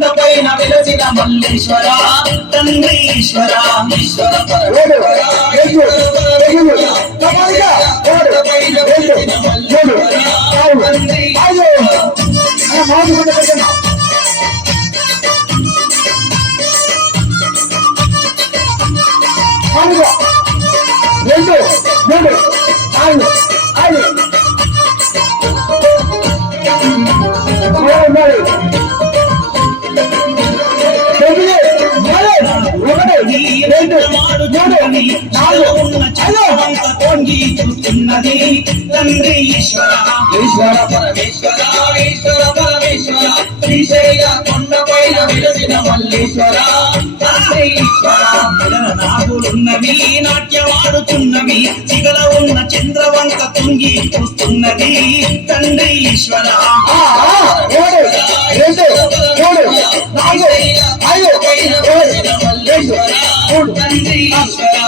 కొండపైన వెలసిన మల్లేశ్వర తండ్రి ఈశ్వర ఈశ్వర కొండపైన వెలసిన మల్లేశ్వర తండ్రి రెండు మూడు ఐదు ఐదు చూస్తున్నది తండ్రి ఈశ్వర ఈశ్వర పరమేశ్వర ఈశ్వర పరమేశ్వర శ్రీశైల కొండపైన వెలసిన మల్లేశ్వర తండ్రి ఈశ్వర నాగులున్నవి నాట్యమాడుతున్నవి చిగల ఉన్న చంద్రవంక తుంగి చూస్తున్నది తండ్రి ఈశ్వర తండ్రి ఈశ్వర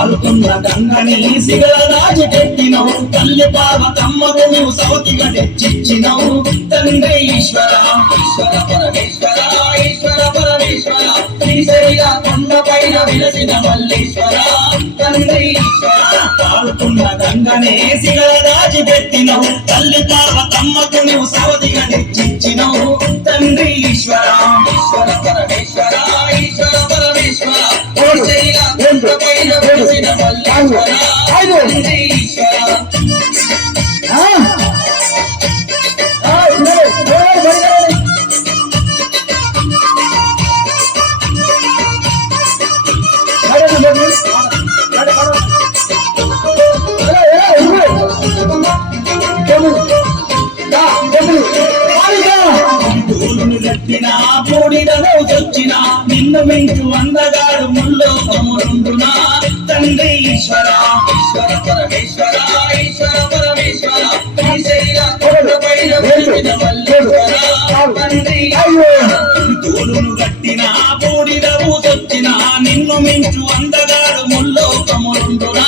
పారుతున్న గంగని సిగల రాజు పెట్టినవు తల్లి పార్వతమ్మకు నువ్వు సౌతిగా తెచ్చిచ్చినవు తండ్రి ఈశ్వర ఈశ్వర పరమేశ్వర ఈశ్వర పరమేశ్వర శ్రీశైల కొండపైన వెలసిన మల్లేశ్వర తండ్రి ఈశ్వర పారుతున్న గంగనే సిగల రాజు పెట్టినవు తల్లి పార్వతమ్మకు నువ్వు సౌతిగా తెచ్చిచ్చినవు తండ్రి ఈశ్వర ఈశ్వర పరమేశ్వర ఈశ్వర పరమేశ్వర శ్రీశైల కొండపైన వెలసిన మల్లేశ్వర తండ్రి ఈశ్వర బూడిదలో చొచ్చిన నిన్ను మించు అందగాడు ముల్లోకముండునా తండ్రి ఈశ్వర ఈశ్వర పరమేశ్వర ఈశ్వర పరమేశ్వర శ్రీశైల కొండపైన వెలిసిన మల్లేశ్వర తండ్రి తోలును గట్టిన బూడిదవు చొచ్చిన నిన్ను మించు అందగాడు ముల్లోకముండునా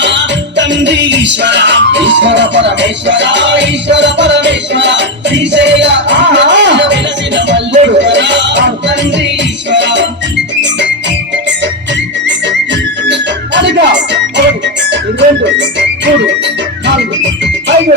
తండ్రి ఈశ్వర ఈశ్వర పరమేశ్వర ఈశ్వర పరమేశ్వర శ్రీశైల కొండపైన వెలిసిన మల్లేశ్వర తండ్రి ఈశ్వర రెండు మూడు నాలుగు ఐదు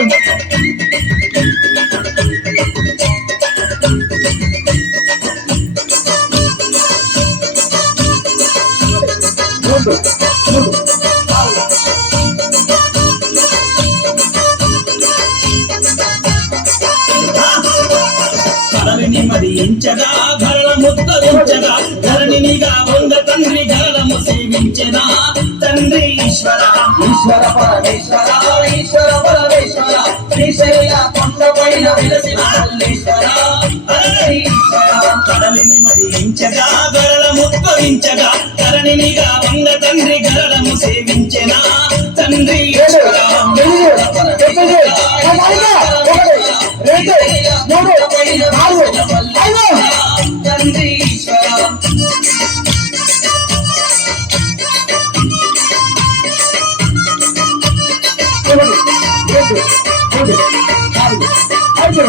కడలిని మదించగా ధరల ముద్దరించగా ధరణినిగా వంద తండ్రి గరళము సేవించనా తండ్రి ఈశ్వర ఈశ్వర పరమేశ్వర ఈశ్వర పరమేశ్వర శ్రీశైల కొండపైన వెలసిన మల్లేశ్వర తండ్రి ఈశ్వర కడలిని మదించగా గరళ ముద్దరించగా ధరణినిగా వంద తండ్రి గరళము సేవించనా తండ్రి ఈశ్వర తండ్రి ఈశ్వర ఐదు